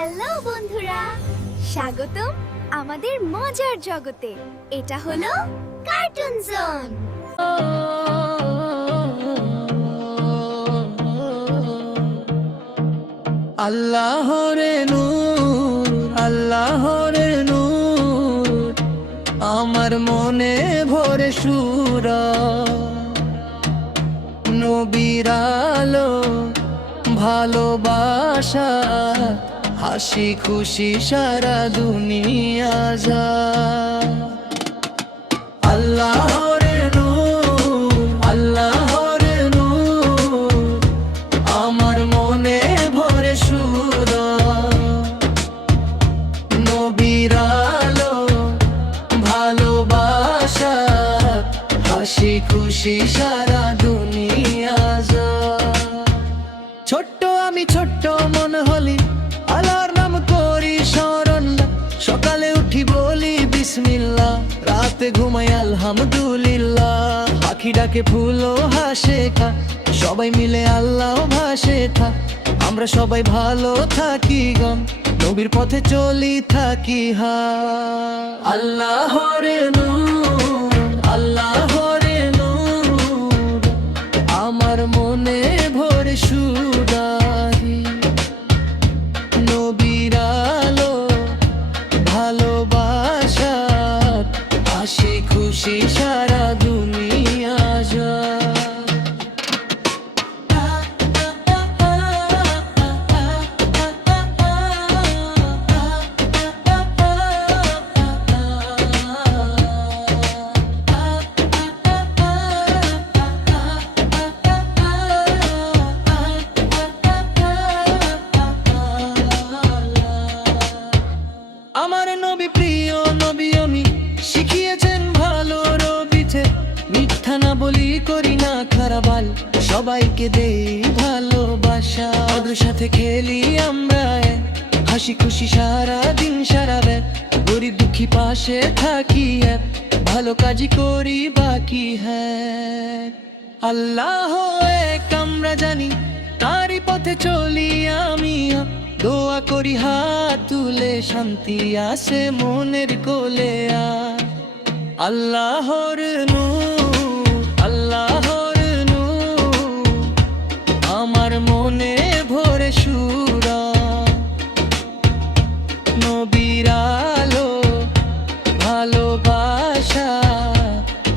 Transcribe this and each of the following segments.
Hello বন্ধুরা, স্বাগতম আমাদের মজার জগতে। এটা হলো কার্টুন জোন। আল্লাহরে নূর, আল্লাহরে নূর, আমার মনে ভরে সুরা, নবীর আলো ভালোবাসা, হাসি খুশি সারা দুনিয়া যা। আল্লাহরে নূর, আল্লাহরে নূর, আমার মনে ভরে সুরা, নবীর আলো ভালোবাসা, হাসি খুশি সারা দুনিয়া যা। ছোট্ট আমি ছোট্ট মনে হলি আল্লাহর নাম করি স্মরণ, সকালে উঠি বলি বিসমিল্লাহ, রাতে ঘুমাই আলহামদুলিল্লাহ। পাখি ডাকে ফুলও হাসে খা, সবাই মিলে আল্লাহ ভাসে থা। আমরা সবাই ভালো থাকি গম, নবীর পথে চলি থাকি হা। আল্লাহরে নূর, আল্লাহরে নূর, আমার মনে ভরে সুরাহি, নবীর আলো ভালোবাসা, হাসি খুশি সারা দুনিয়া যা। আমার নবী প্রিয় নবী, আমি শিখিয়েছেন ভালো রবিতে, মিথ্যা না বলি করি না খারাপ, সবাইকে দেই ভালোবাসা। ওদের সাথে খেলি আমরা হাসি খুশি সারা দিন সারা রাত, গরিব দুঃখী পাশে থাকি ভালো কাজই করি বাকি হ্যাঁ। আল্লাহ এক আমরা জানি, তারই পথে চলি আমি, দোয়া করি হাত তুলে শান্তি আসে মনের কোলে। আল্লাহর নূর, আল্লাহর নূর, আমার মনে ভরে সুরা, নবীর আলো ভালোবাসা,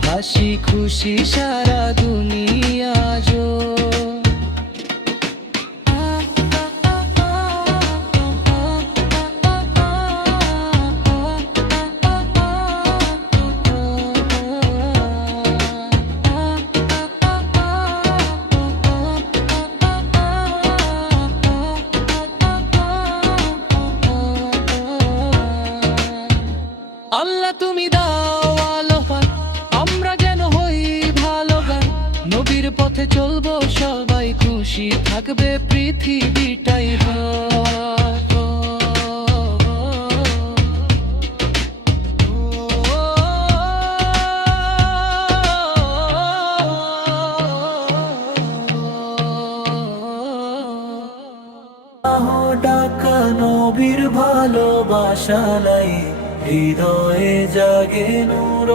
হাসি খুশি সারা দুনিয়া জো। আল্লাহ তুমি দাও আলো পাই, আমরা যেন হই ভালো গান, নবীর পথে চলবো সবাই খুশি থাকবে পৃথিবীটাই ডাকা নবীর ভালোবাসা নাই, হৃদয়ে জাগে নূর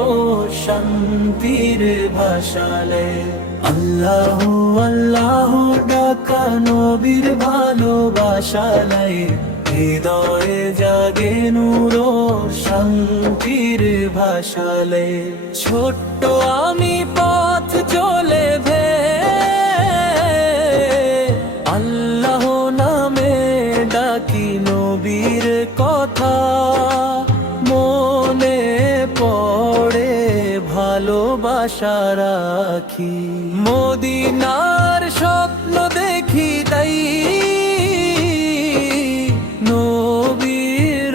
শান্তির ভাষালে। আল্লাহ আল্লাহ ডাকা নবীর ভালোবাসালে, হৃদয়ে জাগে নূর শান্তির ভাষালে। ছোট্ট আমি পথ চলে ভে আল্লাহ নামে ডাকি নবীর কথা, মনে পড়ে ভালোবাসা রাখি। মদিনার স্বপ্ন দেখি তাই, নবীর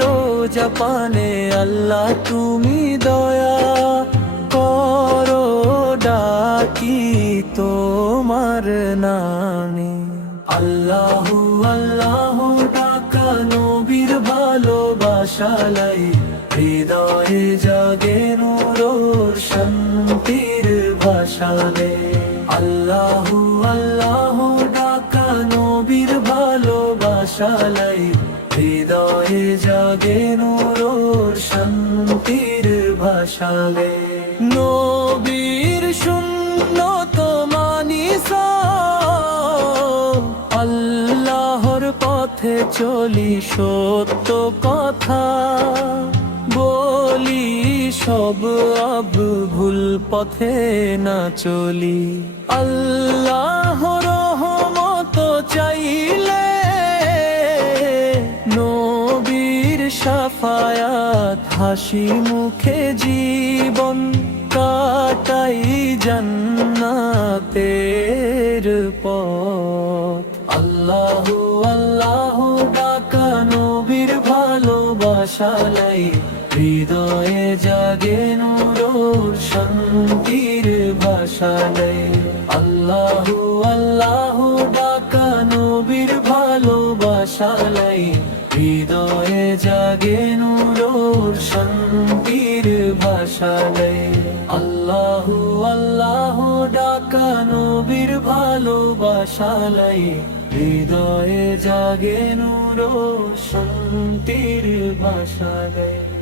জাপানে আল্লাহ তুমি দয়া করো, ডাকি তোমার নামে। আল্লাহ আল্লাহ ডাকা নবীর ভালোবাসালাই, হৃদয়ে জাগে নূর শান্তির ভাষালে। আল্লাহ আল্লাহ ডাকা নবীর ভালোবাসা, ভাষালাই হৃদয়ে জাগে নূর শান্তির ভাষালে নবীর সুন্নত মানিস আল্লাহর পথে চলি সত্য কথা বলি সব আব ভুল পথে না চলি আল্লাহর রহমত চাইলে নবীর শাফায়াত হাসি মুখে জীবন কাটাই জান্নাতের পথ আল্লাহু আল্লাহু ডাকা নবীর ভালোবাসালাই হৃদয়ে জাগে নূর শান্তির ভাষালাই আল্লাহু আল্লাহু ডাকা নবীর ভালোবাসালাই হৃদয়ে জাগে নূর শান্তির ভাষালাই আল্লাহু আল্লাহু ডাকা নবীর ভালোবাসালাই হৃদয়ে জাগে নূর শান্তির ভাষালাই।